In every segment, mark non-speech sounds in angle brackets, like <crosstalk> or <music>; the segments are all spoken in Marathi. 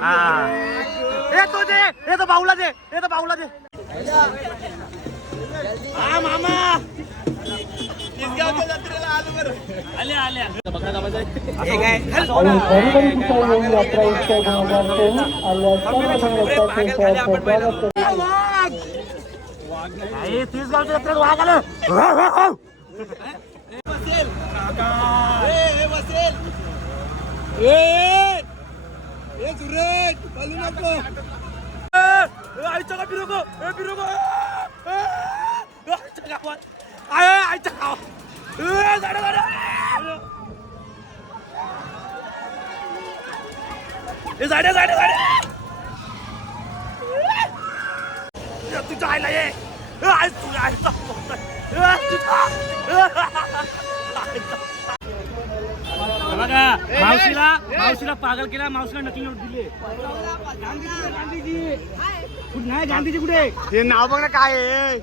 हा. ए तो दे. ए तो बाऊला दे. ए तो बाऊला दे. हा मामा. आले आले हे काय आणि घरोघरी कुठे येऊन यात्रा उत्सव दोन हजार तेवीस आल्या. सर्व संघटनांचे सहर्ष स्वागत करीत काय तीस गावच्या जत्रेत वाघ आलं वाव, वाव. ए, ए, आईच्या गावात फिरू ए, फिरू आईच्या गावात. आय, आईच्या गावात. ए, जाडे, जाडे. ए, जाडे, जाडे, जाडे. तुझ्या आईला ये ए, तुझ्या आईचा तुझ्या. हे बघा मावशीला मावशीला पागल केला मावशीला नकली नोट दिली. गांधीजी कुठे नाही गांधीजी कुठे? ते नाव बघ ना काय आहे.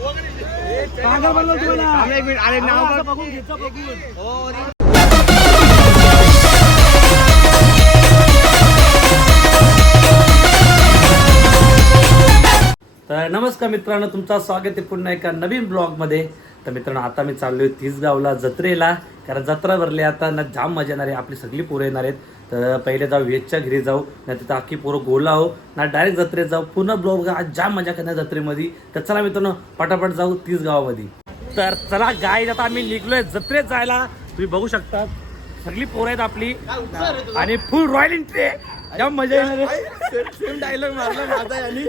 पागल बनलो तुम्हाला. थांब एक मिनिट अरे नाव बघून घ्यायचं बघून. तर नमस्कार मित्रांनो तुमचा स्वागत आहे पुन्हा एका नवीन ब्लॉगमध्ये. तर मित्रांनो आता मी चाललोय तिसगावला जत्रेला. कारण जत्रा भरली आता ना जाम मजा येणार आहे. आपली सगळी पोरं येणार आहेत. तर पहिले जाऊ वेजच्या घरी जाऊ ना तिथं अख्खी पोरं गोला हो. ना डायरेक्ट जत्रेत जाऊ पूर्ण ब्लॉग आज जाम मजा करणार जत्रेमध्ये. तर चला मित्रांनो पटापट जाऊ तीस गावामध्ये तर चला गाय आता आम्ही निघलोय जत्रेत जायला. तुम्ही बघू शकता सगळी पोरं आहेत आपली. आणि फुल रॉयल एंट्री जाम मजा येणार सेम डायलॉग मारला माझा यांनी.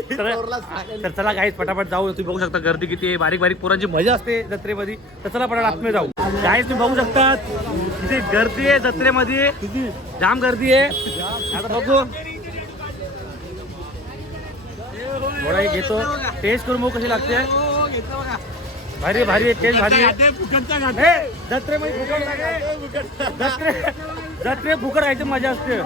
तर चला गाईज पटापट जाऊ. तुम्ही बघू शकता गर्दी किती आहे. बारीक बारीक पोरांची मजा असते जत्रेमध्ये. तर चला पटापट आतमध्ये जाऊ. गाईज तुम्ही बघू शकता किती गर्दी आहे जत्रेमध्ये. जाम गर्दी आहे. आता बघू. थोडा घेतो. टेस्ट करून बघू कशी लागते. भारी भारी आहे टेस्ट भारी आहे. जत्रेमध्ये जत्रे जत्रे फुकट खायची मजा असते.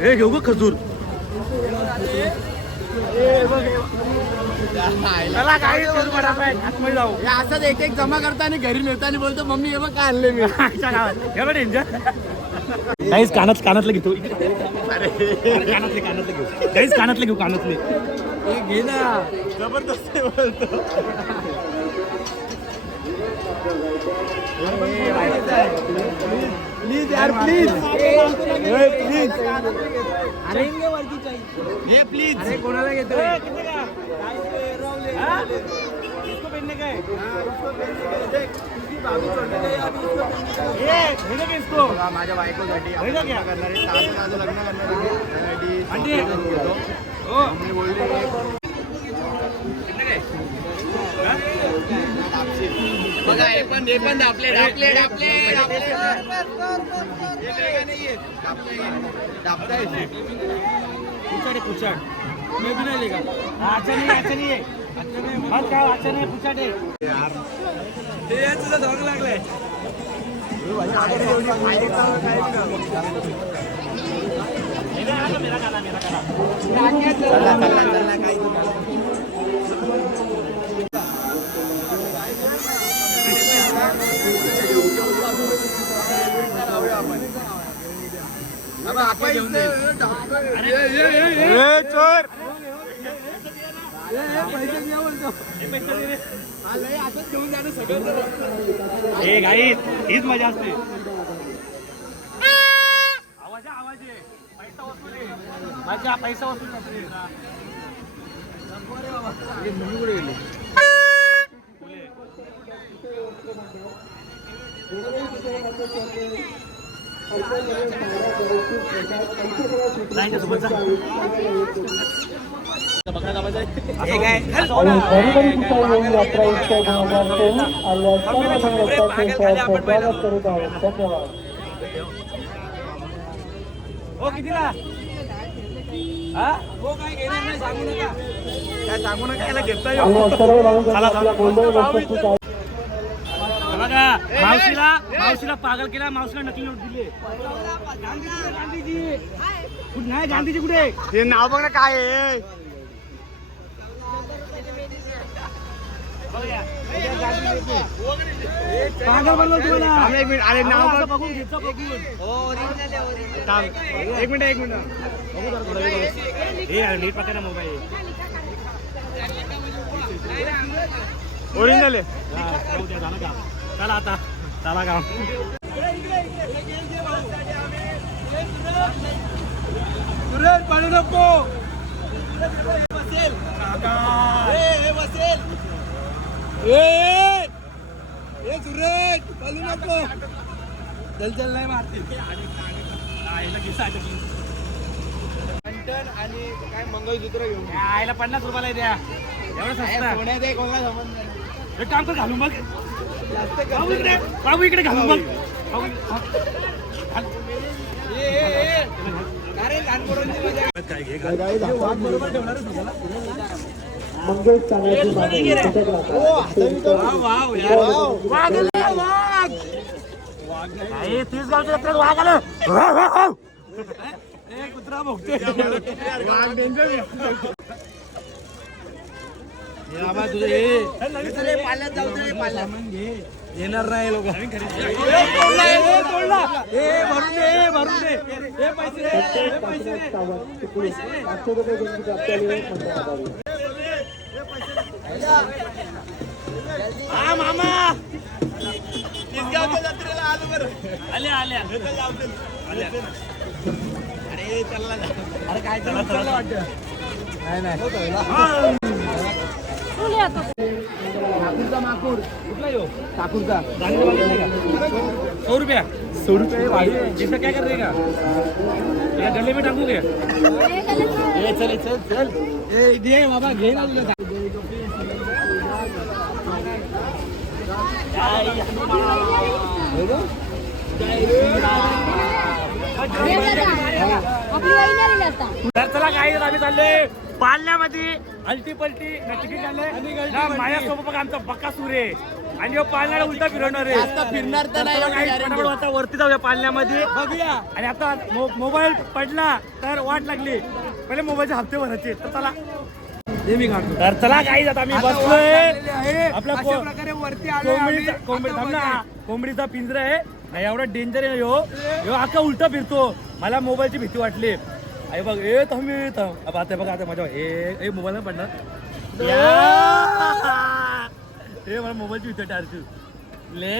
हे घेऊ ग खजूर. आतमध्ये जाऊ. हे असंच एक एक जमा करता आणि घरी नेता बोलतो मम्मी हे बघ काय आणले मी. <laughs> गावात. एवढं डेंजर. काहीच कानात कानातलं घेतो. कानातले कानातले घेऊ. काहीच कानातले घेऊ कानातले. हे घे ना. जबरदस्त बोलतो. प्लीज यार प्लीज प्लीज अरे हे प्लीज अरे कोणाला घेतो इसको पहनने का है। ये भेजो क्या इसको माझ्या बायकोसाठी होईल आपण का? लग्न करणार आहे. ताज माझं लग्न करणार आहे. त्यासाठी आंटी. करून घेतो. हो पण हे पण डापलेट डापलेट डापलेट डापताय पुचाड आहे, पुचाड. मैं भी नहीं लेगा हाँ, अच्छा नहीं अच्छा नहीं है मत खाओ अच्छा नहीं है, पुचाड आहे मेरा गाना, मेरा गाना, मेरा गाना. चोर हे गाई हीच मजा असते आवाज आवाज आहे. पैसा वसूल आहे. मजा पैसा वसूल नसते. हे कितीला काय सांगू नका याला घेता येऊ बघा मावशीला मावशीला पागल केला मावशीला नकली नोट दिली. गांधीजी कुठे नाही? गांधीजी कुठे? हे नाव बघ ना काय आहे. पागल बनलो तुम्हाला. एक मिनिट. अरे नाव बघून बघून. एक मिनिट एक मिनिट. बघू जरा थोडा वेळ. हे यार, नीट पकडा मोबाईल. ओरिजिनल आहे. झालं का चला आता. चला का सुरेश पाडू नको ए सुरेश पालू नको चल चल नाही मारते आणि काय मंगळसूत्र घेऊन आयला पन्नास रुपयाला द्या. एवढं सोन्यात आहे कोणाला संबंध नाही एक काम कर घालू मग बाबू इकडे बाबू इकडे घालू मग बाबू, घाल. काय घे घाल. बरोबर ठेवणार आहे तुझ्याला? मंगेश तानाजी माने कीटक अरे तीस गावच्या जत्रेत वाघ आलं कुत्रा भोगतोय झाली आहे मंगळवारी हा मामा. आले आल्या अरे काय तर उचललं वाटतं. नाही नाही. ठाकूरचा माकूर कुठला यो ठाकूरचा सौ रुपया। सौ रुपये जिसका क्या कर देगा या गले में टाकू ए चल. चल. चल ए दे बाबा घे ना तर चला. काय आम्ही चालले पालण्यामध्ये अलटी पलटी ना तिकीट ना माझ्यासोबत बघा आमचा बक्का सुरे आणि पालण्याला उलटा फिरवणार आहे. फिरणार तर नाही आता वरती जाऊया पालण्यामध्ये बघूया. आणि आता मोबाईल पडला तर वाट लागली. पहिले मोबाईलचे हप्ते भरायचे. तर चला. हे मी काढतो. तर चला काही आता आम्ही बसलोय. लागलेली आहे. आपला अशा को- प्रकारे वरती आलोय कोंबडीचा आम्ही. कोंबडी बघा. कोंबडीचा पिंजरा आहे. एवढा डेंजर आहे ह्यो अख्खा उलटा फिरतो. मला मोबाईलची भीती वाटली. अरे बघ ए थांबी थांब. अब आता बघा आता माझ्या ए ए मोबाईल नाही पडणार. या. <laughs> ए मला मोबाईलची वाटते अर्जू ले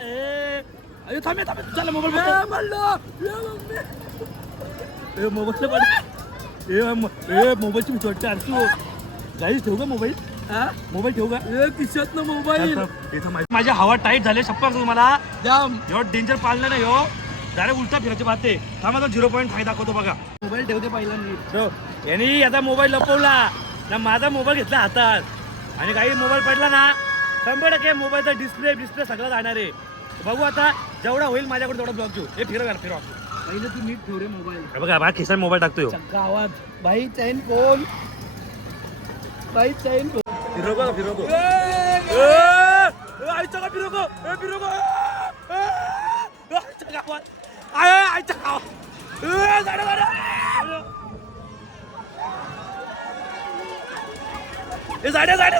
ए. अरे थांबे थांबे चला मोबाईल ए मोबाईल पड ए म- ए मोबाईलची वाटते अर्जू गाईच ठेवू. का मोबाईल? हा? मोबाईल ठेवू का? ए, ना मोबाईल. माझी हवा टाईट झाली शप्पा तुम्हाला एवढं डेंजर पाळलं नाही हो डायरेक्ट उलटा फिरायचे बाते थांबा तो झिरो पॉईंट फाय दाखवतो बघा. मोबाईल ठेवते पहिला नीट यांनी याचा मोबाईल लपवला. ना माझा मोबाईल घेतला हातात. आणि काही मोबाईल पडला ना शंभर टक्के मोबाईलचा डिस्प्ले डिस्प्ले सगळं जाणार आहे. बघू आता जेवढा होईल माझ्याकडे तेवढा ब्लॉक घेऊ. हे फिरव यार फिरव. पहिले तू नीट ठेव रे मोबाईल हे बघा माझ्या खिसा मोबाईल टाकतोय गावात बाई चैन फोन बाई चैन फोन फिरव का फिरव आईच्या का ए, जाडे जाडे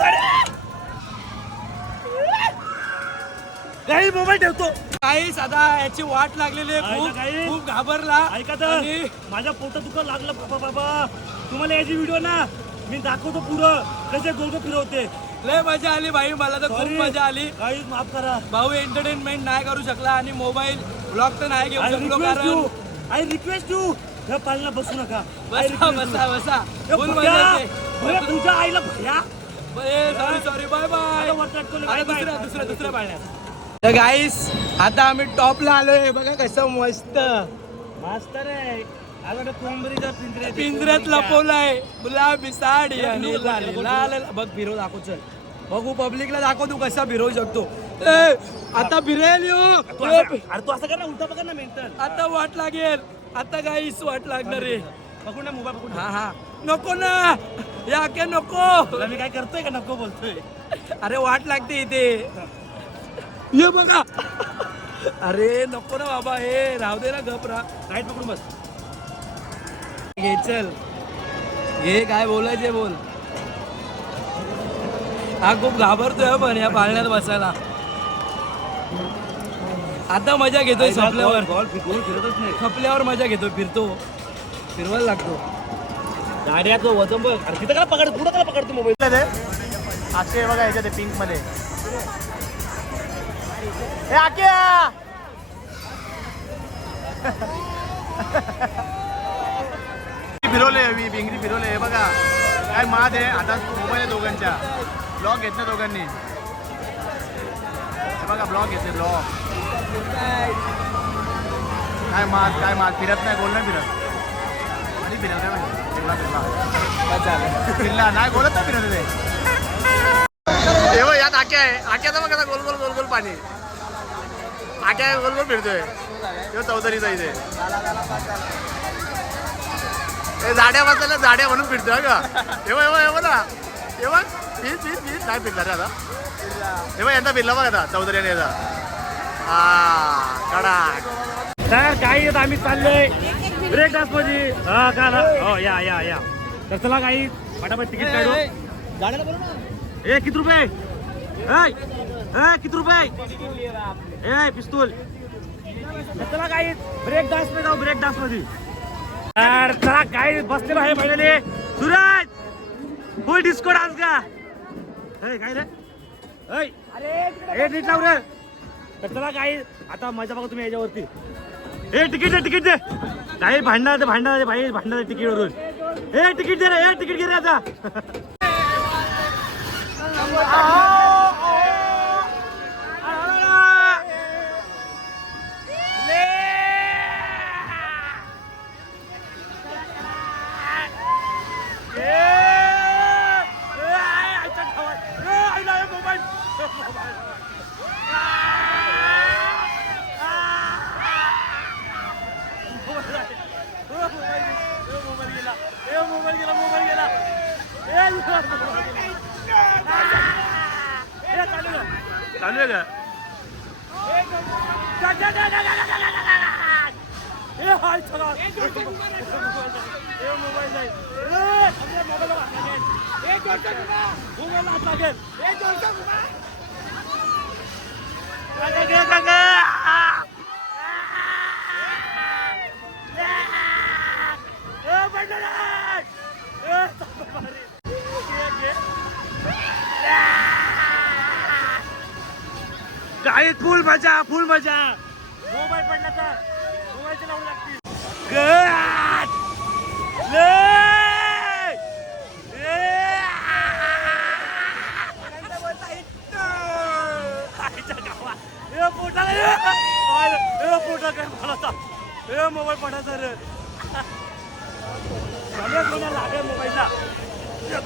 काही मोबाईल ठेवतो. काहीच आता याची वाट लागलेली आहे आहे ना खूप. काही? खूप घाबरला. ऐका तर. आणि माझ्या पोटात दुखा लागलं बाबा बाबा. तुम्हाला याची व्हिडिओ ना मी दाखवतो पुरं कसे गोल फिरवते. लय मजा आली भाई मला तर खूप Sorry. मजा आली. काही माफ करा. भाऊ एंटरटेनमेंट नाही करू शकला आणि मोबाईल ब्लॉग तर नाही घेऊ आय शकलो रिक्वेस्ट यू कारण आय रिक्वेस्ट यू पालना बसू नका. I बसा request you. बसा. बसा ए, फुल भैया, मजा भैया, येते तुझ्या आईला भैया. सॉरी सॉरी बाय बाय आता वरती अटकवलं, आता bye bye. दुसऱ्या दुसऱ्या दुसऱ्या पाळण्यात. तर गाईस आता आम्ही टॉपला आलोय. बघा कसं मस्त. मास्तर आहे. आता कोंबडीचा पिंजरे पिंजऱ्यात लपवलाय. गुलाबी साडी आणि लाल. बघ फिरव दाखव चल. बघू पब्लिकला दाखव तू कसा फिरवू शकतो. आता फिरेल यो. तू ए, असं- अरे तू असं कर ना उलटा बघा ना मेंटल. आता वाट लागेल. आता गाईस वाट लागणार आहे. बघू ना मोबाईल बघू हा हा. नको ना. या के नको. तुला मी काय करतोय का? नको बोलतोय. अरे वाट लागते इथे. ये बघा. अरे नको ना बाबा हे राहू दे ना गपरा राईट पकडून बस. घे चल. हे काय बोलायचे बोल. हा खूप घाबरतोय पण या पाळण्यात बसायला. आता मजा घेतोय संपल्यावर. फिरतच नाही. खपल्यावर मजा घेतोय फिरतो. फिरवायला लागतो. गाड्या तो वजन बघ. अरे तिथं का पकड पुढं का पकडतो मोबाईल आके बघा याच्यात पिंकमध्ये. हे आक्या फिरवले मी भिंगरी फिरवले हे बघा. काय माद आहे. आता मोबाईल आहे दोघांच्या. ब्लॉग घेतले दोघांनी. बघा ब्लॉग घेतले ब्लॉग काय माद काय माद फिरत नाही गोल नाही फिरत. आणि फिरत काय माहिती फिरला फिरला. फिरला नाही गोलत नाही फिरत ते. यात आक्या आहे. आक्याचा मग आता गोल गोल गोल गोल पाणी. आक्या गोल गोल फिरतोय. तेव्हा चौधरीचा इथे. जाड्या बसलेल्या जाड्या म्हणून फिरतोय का? तेव्हा एव्हा एव्हा ना. तेव्हा फीस फीस फीस काय फिरला रे आता. तेव्हा यंदा फिरला बघ आता चौधरी आणि याचा हा कडा तर काही येत आम्ही चाललोय. ब्रेक डान्समध्ये. हा का ना? हो या या या. तर चला काही फटाफट तिकीट काढू. ए किती रुपये? ए, ए, किती रुपये? ए पिस्तूल. चला काही ब्रेक डान्समध्ये जाऊ ब्रेक डान्समध्ये. तर चला काय बसलेलो आहे महिन्याने सूरज! फुल डिस्को डान्स का ए, काय रे? ऐ, ए नीट लाव रे. तर चला काही आता मजा बघा तुम्ही याच्यावरती. ए तिकीट दे तिकीट दे. काही भांडणार भांडणार भाई भांडणार तिकीट वरून. ए तिकीट दे रे ए तिकीट घे रे आता. <laughs> चालू आहे का ए काय फुल मजा फुल मजा. मोबाईल पडला तर मोबाईलचे लावून लागतील. मोबाईल पडायचा रे लागेल मोबाईलला.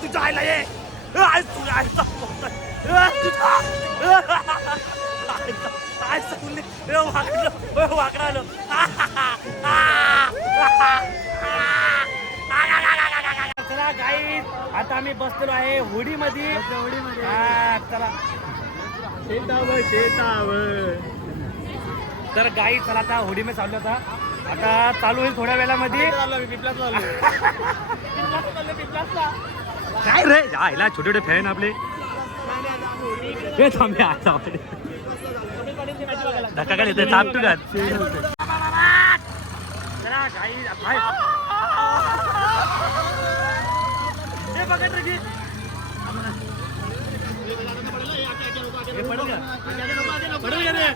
तुझ्या आईला ये तुझ्या आईचा मुली. ए, वाकडं. ए, वाकडं आलं. चला गाई आता आम्ही बसलेलो आहे होडी मध्ये चला. शेतावर शेतावर. तर गाई चला आता होडी मध्ये चाललो आता. आता चालू होईल थोड्या वेळामध्ये. काय रे? आईला छोटे छोटे फॅन आपले हे थांबे. धक्का काय येते थांब तू का चला गाई भाई हे बघत रे की. हे पडेल का? पडेल का रे?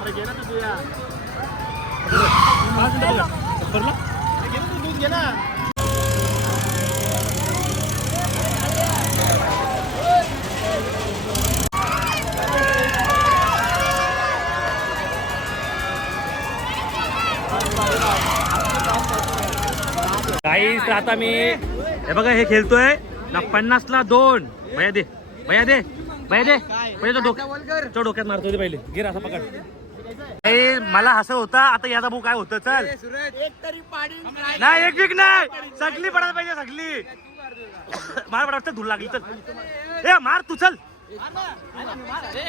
अरे गेला तू तुझ्या. पाच मिनिटं बघा. पडला? काहीच तर आता मी हे बघा हे खेळतोय. ना पन्नासला दोन. भया दे. भया दे. भया दे. पहिले डोक्यात डोक्यात मारतो पहिले. गिर असा पकड. मला हसं होता. आता याचा भाऊ काय होतं? चल. नाही एक वीक नाही. सगळी पडायला पाहिजे सगळी. मार पडायचं धूल लागली चल. ए मार तू चल.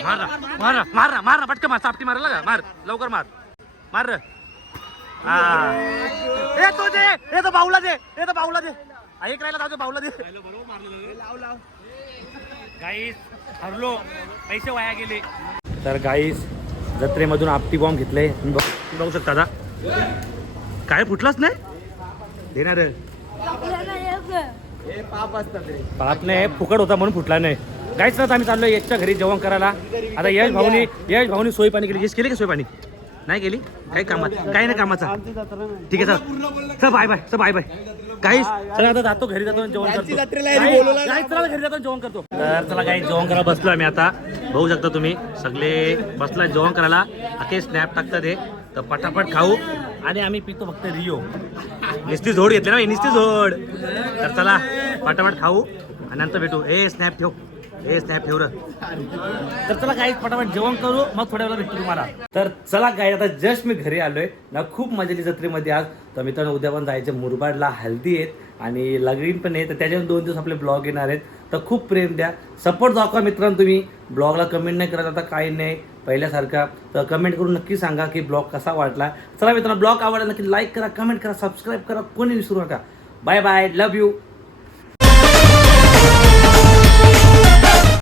मार मार मार मार पटकन मार सापटी मारायला का मार. लवकर मार. मार रे. हा. ए तो दे. ए तो बाऊला दे. ए तो बाऊला दे. एक राहिला जाऊ दे. भाऊला दे गाईस हरलो. पैसे वाया गेले. तर गाईस जत्रेमधून आपटी बॉम्ब घेतले. तुम्ही बघ- तुम्ही बघू शकता आता. काय फुटलाच नाही? देणार पाप नाही फुकट होता म्हणून फुटला नाही. काहीच ना आम्ही चाललोय यशच्या घरी जेवण करायला. आता यश भाऊनी यश भाऊनी सोय पाणी केली. यश केली का सोय पाणी नाही केली काही कामात काही नाही कामाचा. ठीक आहे sir sir bye bye sir bye bye. काही चला आता जातो घरी जातो जेवण करतो. चला घरी जातो जेवण करतो. तर चला काही जेवण करायला बसलो आम्ही आता. बघू शकता तुम्ही सगळे बसला जेवण करायला. अखे स्नॅप टाकतात हे. तर पटापट खाऊ. आणि आम्ही पितो फक्त रिओ. निस्ती झोड घेतली ना निस्ती झोड तर चला पटापट खाऊ. आणि नंतर भेटू. ए स्नॅप ठेव. स्नॅप तर चला काही पटापट जेवण करू मग थोड्या वेळा भेटतो तुम्हाला. तर चला काय आता जस्ट मी घरी आलोय. ना खूप मजेली जत्रेमध्ये आज. तर मित्रांनो उद्या पण जायचं. मुरबाडला हल्दी आहेत आणि लगीन पण आहे. तर त्याच्यावर दोन दिवस आपले ब्लॉग येणार आहेत. तर खूप प्रेम द्या. सपोर्ट दाखवा मित्रांनो तुम्ही. ब्लॉगला कमेंट नाही करत आता काही नाही. पहिल्यासारखा. तर कमेंट करून नक्की सांगा की ब्लॉग कसा वाटला. चला मित्रांनो ब्लॉग आवडला नक्की लाईक करा कमेंट करा सबस्क्राईब करा. कोणी विसरू नका. Bye bye love you